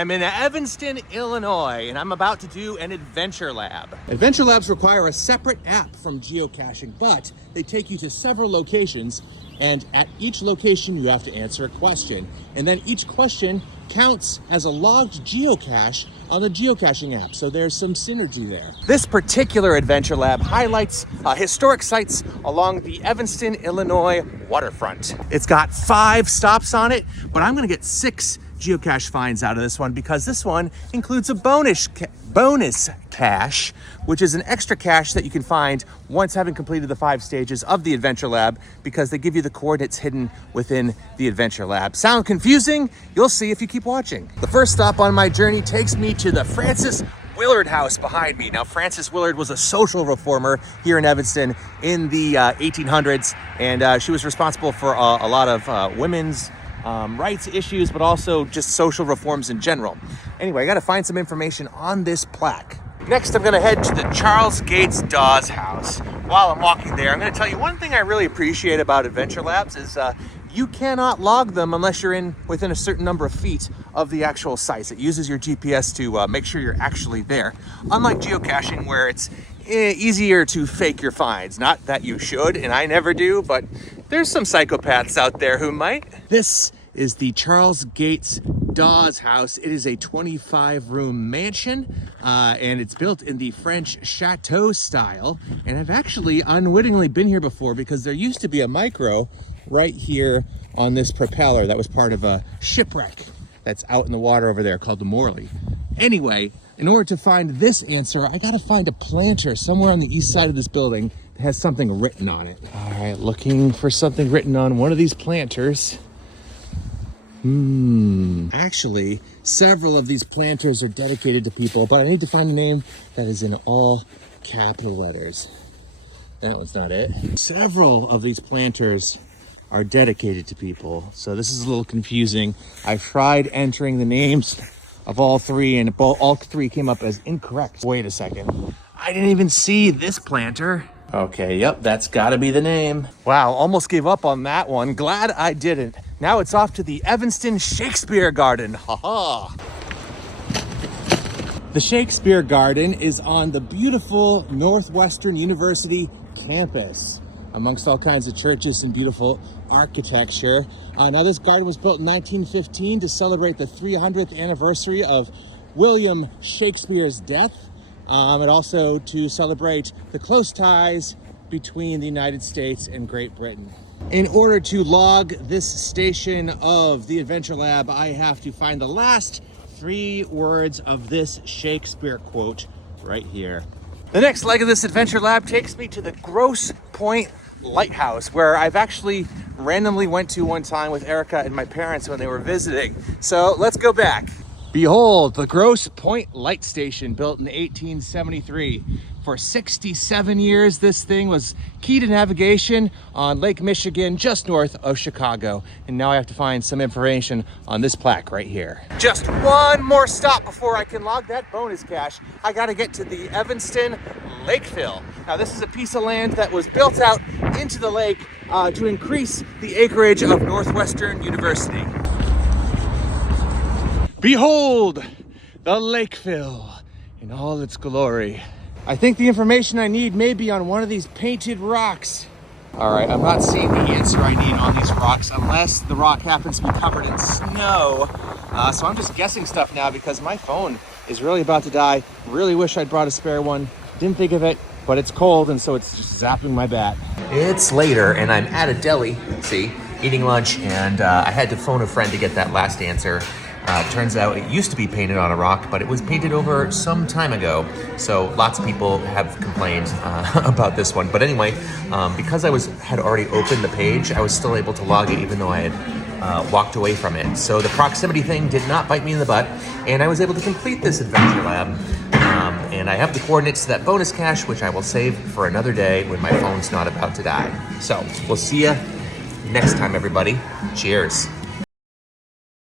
I'm in Evanston, Illinois, and I'm about to do an adventure lab. Adventure labs require a separate app from geocaching, but they take you to several locations, and at each location you have to answer a question. And then each question counts as a logged geocache on the geocaching app, so there's some synergy there. This particular adventure lab highlights historic sites along the Evanston, Illinois waterfront. It's got 5 stops on it, but I'm gonna get 6 geocache finds out of this one because this one includes a bonus cache, which is an extra cache that you can find once having completed the 5 stages of the adventure lab, because they give you the coordinates hidden within the adventure lab. Sound confusing? You'll see if you keep watching. The first stop on my journey takes me to the Frances Willard house behind me. Now, Frances Willard was a social reformer here in Evanston in the 1800s, and she was responsible for a lot of women's rights issues, but also just social reforms in general. Anyway, I gotta find some information on this plaque. Next, I'm gonna head to the Charles Gates Dawes house. While I'm walking there, I'm gonna tell you one thing I really appreciate about adventure labs is you cannot log them unless you're within a certain number of feet of the actual sites. It uses your GPS to make sure you're actually there. Unlike geocaching, where it's easier to fake your finds. Not that you should, and I never do, but there's some psychopaths out there who might. This is the Charles Gates Dawes house. It is a 25-room mansion, and it's built in the French chateau style. And I've actually unwittingly been here before because there used to be a micro right here on this propeller that was part of a shipwreck that's out in the water over there called the Morley. Anyway, in order to find this answer, I gotta find a planter somewhere on the east side of this building that has something written on it. All right, looking for something written on one of these planters. Actually, several of these planters are dedicated to people, but I need to find a name that is in all capital letters. That one's not it. Several of these planters are dedicated to people, so this is a little confusing. I tried entering the names of all 3, and all 3 came up as incorrect. Wait a second. I didn't even see this planter. Okay, yep, that's gotta be the name. Wow, almost gave up on that one. Glad I didn't. Now it's off to the Evanston Shakespeare Garden. Haha. The Shakespeare Garden is on the beautiful Northwestern University campus, amongst all kinds of churches and beautiful architecture. Now this garden was built in 1915 to celebrate the 300th anniversary of William Shakespeare's death. And also to celebrate the close ties between the United States and Great Britain. In order to log this station of the Adventure Lab, I have to find the last 3 words of this Shakespeare quote right here. The next leg of this Adventure Lab takes me to the Grosse Point Lighthouse, where I've actually randomly went to one time with Erica and my parents when they were visiting. So let's go back. Behold, the Grosse Point Light Station, built in 1873. For 67 years, this thing was key to navigation on Lake Michigan, just north of Chicago. And now I have to find some information on this plaque right here. Just one more stop before I can log that bonus cache. I gotta get to the Evanston Lakefront. Now, this is a piece of land that was built out into the lake to increase the acreage of Northwestern University. Behold, the Lakeville in all its glory. I think the information I need may be on one of these painted rocks. All right, I'm not seeing the answer I need on these rocks unless the rock happens to be covered in snow. So I'm just guessing stuff now because my phone is really about to die. Really wish I'd brought a spare one. Didn't think of it, but it's cold and so it's just zapping my bat. It's later and I'm at a deli, eating lunch, and I had to phone a friend to get that last answer. Turns out it used to be painted on a rock, but it was painted over some time ago. So lots of people have complained about this one. But anyway, because I had already opened the page, I was still able to log it even though I had walked away from it. So the proximity thing did not bite me in the butt, and I was able to complete this adventure lab. And I have the coordinates to that bonus cache, which I will save for another day when my phone's not about to die. So we'll see you next time, everybody. Cheers.